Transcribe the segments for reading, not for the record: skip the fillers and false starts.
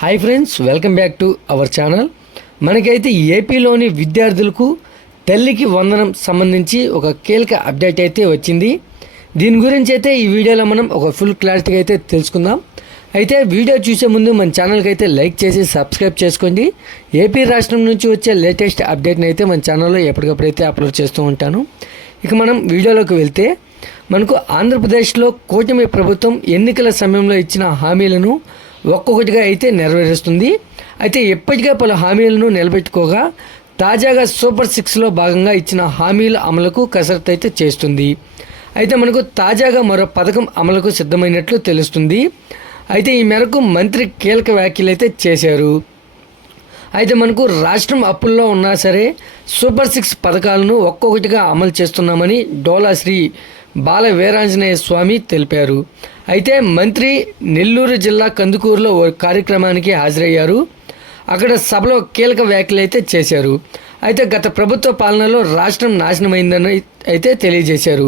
Hi friends, welcome back to our channel. మనకైతే ఏపీలోని విద్యార్థులకు తల్లికి వందనం సంబంధించి ఒక కీలక అప్డేట్ అయితే వచ్చింది. దీని గురించి అయితే ఈ వీడియోలో మనం ఒక ఫుల్ క్లారిటీగా అయితే తెలుసుకుందాం. అయితే వీడియో చూసే ముందు మన ఛానల్కి అయితే లైక్ చేసి సబ్స్క్రైబ్ చేసుకోండి. ఏపీ రాష్ట్రం నుంచి వచ్చే లేటెస్ట్ అప్డేట్ని అయితే మన ఛానల్లో ఎప్పటికప్పుడు అయితే అప్లోడ్ చేస్తూ ఉంటాను. ఇక మనం వీడియోలోకి వెళ్తే, మనకు ఆంధ్రప్రదేశ్లో కూటమి ప్రభుత్వం ఎన్నికల సమయంలో ఇచ్చిన హామీలను ఒక్కొక్కటిగా అయితే నెరవేరుస్తుంది. అయితే ఇప్పటికే పలు హామీలను నిలబెట్టుకోగా తాజాగా సూపర్ 6లో భాగంగా ఇచ్చిన హామీల అమలుకు కసరత్తు అయితే చేస్తుంది. అయితే మనకు తాజాగా మరో పథకం అమలుకు సిద్ధమైనట్లు తెలుస్తుంది. అయితే ఈ మేరకు మంత్రి కీలక వ్యాఖ్యలు అయితే చేశారు. అయితే మనకు రాష్ట్రం అప్పుల్లో ఉన్నా సరే సూపర్ 6 పథకాలను ఒక్కొక్కటిగా అమలు చేస్తున్నామని డోలా శ్రీ బాల వీరాంజనేయ స్వామి తెలిపారు. అయితే మంత్రి నెల్లూరు జిల్లా కందుకూరులో ఓ కార్యక్రమానికి హాజరయ్యారు. అక్కడ సభలో కీలక వ్యాఖ్యలు అయితే చేశారు. అయితే గత ప్రభుత్వ పాలనలో రాష్ట్రం నాశనమైందని అయితే తెలియజేశారు.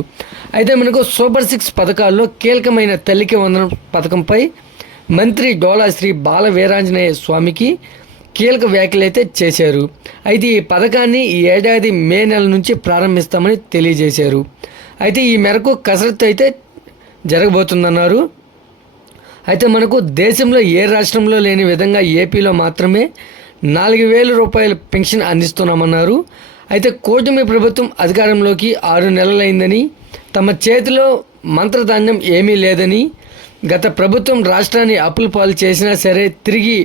అయితే మనకు సూపర్ 6 పథకాల్లో కీలకమైన తల్లికి వందనం పథకంపై మంత్రి డోలా శ్రీ బాల వీరాంజనేయ స్వామికి కీలక వ్యాఖ్యలు అయితే చేశారు. అయితే ఈ పథకాన్ని ఈ ఏడాది మే నెల నుంచి ప్రారంభిస్తామని తెలియజేశారు. అయితే ఈ మేరకు కసరత్తు అయితే జరగబోతుందన్నారు. అయితే మనకు దేశంలో ఏ రాష్ట్రంలో లేని విధంగా ఏపీలో మాత్రమే 4,000 రూపాయల పెన్షన్ అందిస్తున్నామన్నారు. అయితే కూటమి ప్రభుత్వం అధికారంలోకి 6 నెలలైందని, తమ చేతిలో మంత్రధాన్యం ఏమీ లేదని, గత ప్రభుత్వం రాష్ట్రాన్ని అప్పుల పాలు చేసినా సరే తిరిగి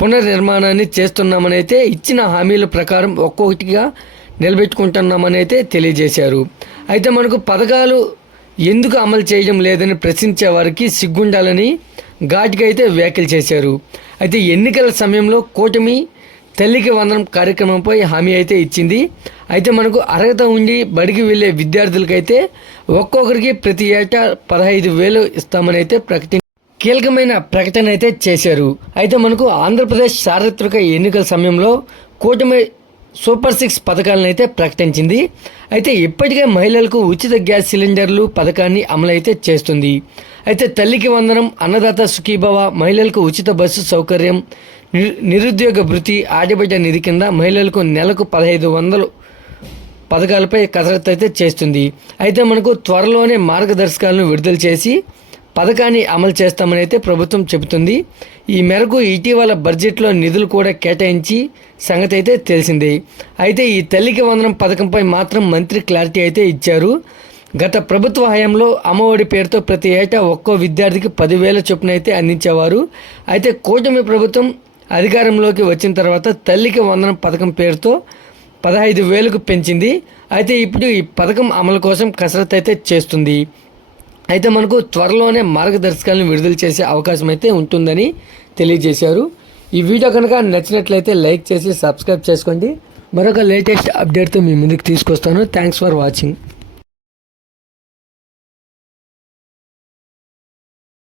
పునర్నిర్మాణాన్ని చేస్తున్నామని అయితే ఇచ్చిన హామీల ప్రకారం ఒక్కొక్కటిగా నిలబెట్టుకుంటున్నామని అయితే తెలియజేశారు. అయితే మనకు పథకాలు ఎందుకు అమలు చేయడం లేదని ప్రశ్నించే వారికి సిగ్గుండాలని ఘాటుగా అయితే వ్యాఖ్యలు చేశారు. అయితే ఎన్నికల సమయంలో కూటమి తల్లికి వందనం కార్యక్రమంపై హామీ అయితే ఇచ్చింది. అయితే మనకు అర్హత ఉండి బడికి వెళ్ళే విద్యార్థులకైతే ఒక్కొక్కరికి ప్రతి ఏటా 15,000 ఇస్తామని అయితే కీలకమైన ప్రకటన అయితే చేశారు. అయితే మనకు ఆంధ్రప్రదేశ్ సార్వత్రిక ఎన్నికల సమయంలో కూటమి సూపర్ 6 పథకాలను అయితే ప్రకటించింది. అయితే ఇప్పటికే మహిళలకు ఉచిత గ్యాస్ సిలిండర్లు పథకాన్ని అమలైతే చేస్తుంది. అయితే తల్లికి వందనం, అన్నదాత సుఖీభవ, మహిళలకు ఉచిత బస్సు సౌకర్యం, నిరుద్యోగ భృతి, ఆడబిడ్డ నిధి కింద మహిళలకు నెలకు 1,500 పథకాలపై కసరత్తు అయితే చేస్తుంది. అయితే మనకు త్వరలోనే మార్గదర్శకాలను విడుదల చేసి పథకాన్ని అమలు చేస్తామని అయితే ప్రభుత్వం చెబుతుంది. ఈ మేరకు ఇటీవల బడ్జెట్లో నిధులు కూడా కేటాయించి సంగతి అయితే తెలిసిందే. అయితే ఈ తల్లికి వందనం పథకంపై మాత్రం మంత్రి క్లారిటీ అయితే ఇచ్చారు. గత ప్రభుత్వ హయాంలో అమ్మఒడి పేరుతో ప్రతి ఏటా ఒక్కో విద్యార్థికి 10,000 చొప్పున అయితే అందించేవారు. అయితే కూటమి ప్రభుత్వం అధికారంలోకి వచ్చిన తర్వాత తల్లికి వందనం పథకం పేరుతో 15,000కు పెంచింది. అయితే ఇప్పుడు ఈ పథకం అమలు కోసం కసరత్తు అయితే చేస్తుంది. అయితే మనకు త్వరలోనే మార్గదర్శకాలను విడుదల చేసే అవకాశం అయితే ఉంటుందని తెలియజేశారు. ఈ వీడియో కనుక నచ్చినట్లయితే లైక్ చేసి సబ్స్క్రైబ్ చేసుకోండి. మరొక లేటెస్ట్ అప్డేట్తో మీ ముందుకు తీసుకొస్తాను. Thanks for watching.